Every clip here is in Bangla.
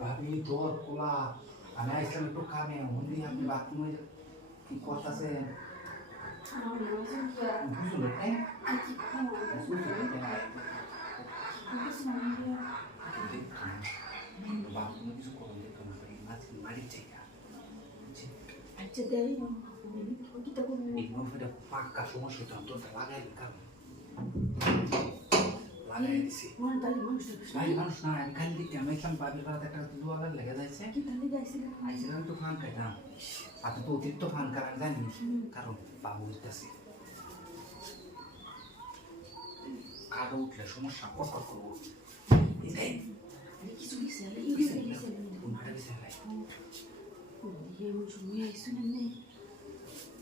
ভাবি তোর কোলা আমি আইসলাম একটু কামে হুন্দি আপনি বাথরুমে কি করতেছে? বুঝলো হ্যাঁ বাথরুমে কিছু করুন না মারি পাক্কা সমস্যা তো তোরটা লাগাই কারণ লাগাই দিছি। মানুষ না আমি খালি দিকে ইসলাম বাবির বেড়াতে একটা দুয়ার লেগে যাচ্ছে। আইছিলাম তো ফান খাইতাম। আপনি তো অতিরিক্ত ফান কারণ জানি কারণ বাবু উঠতেছে। কাটো উঠলে সমস্যা কটকট করব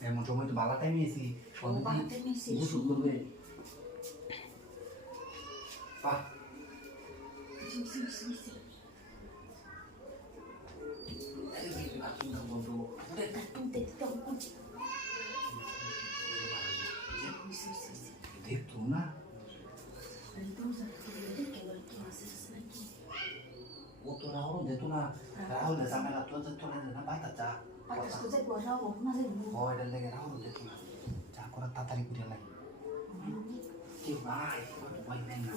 এমন সময় তো বালা টাইমে এসি, গোসল করবে। বাহ। বাথরুমটা বন্ধ দেখতো না ও তো রাহুল দেখতো না রাহুল ঝামেলা তো তো না বাইতা চা ও এটা লেগে রাহুল দেখতো না চা করার তাড়াতাড়ি করে লাগে কেউ নাই ভয় নাই না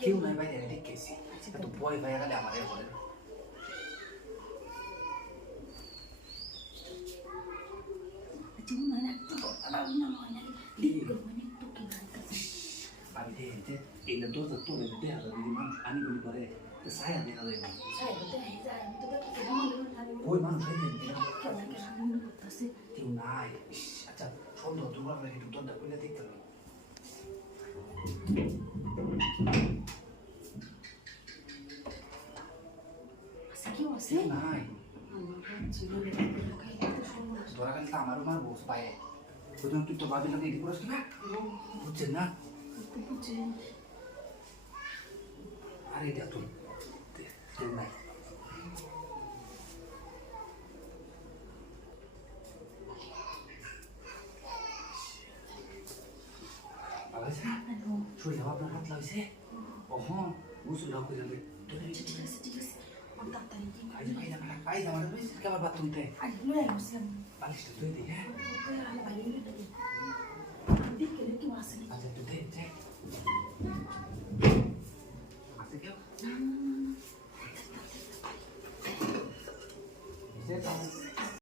কেউ নাই বাইরে ডেকেছি এত ভয় ভয় গেলে আমার এ বলে আমি দেখতে এই তো তো তো দেখতে আর যদি মানুষ আনি বলি করে তো দেখা যায় ওই মানুষ কেউ নাই আচ্ছা সুন্দর তোমার লাগে একটু দরজা খুলে দেখতে হবে নাই ধরা গেলে তো আমারও মারবো পায়ে তুই তো ভাবি লাগে এটি করিস না বুঝছেন あれだと思ってそれないเอาไว้ซะช่วยเราประทับเลยสิโอ้โหมุสุเราคุยกันเลยตัวนี้ عايزة بعيدة مالك بعيدة مالك بس كمان بطلتين عايزة مالك مسلم معلش تطلتي ها Mm-hmm.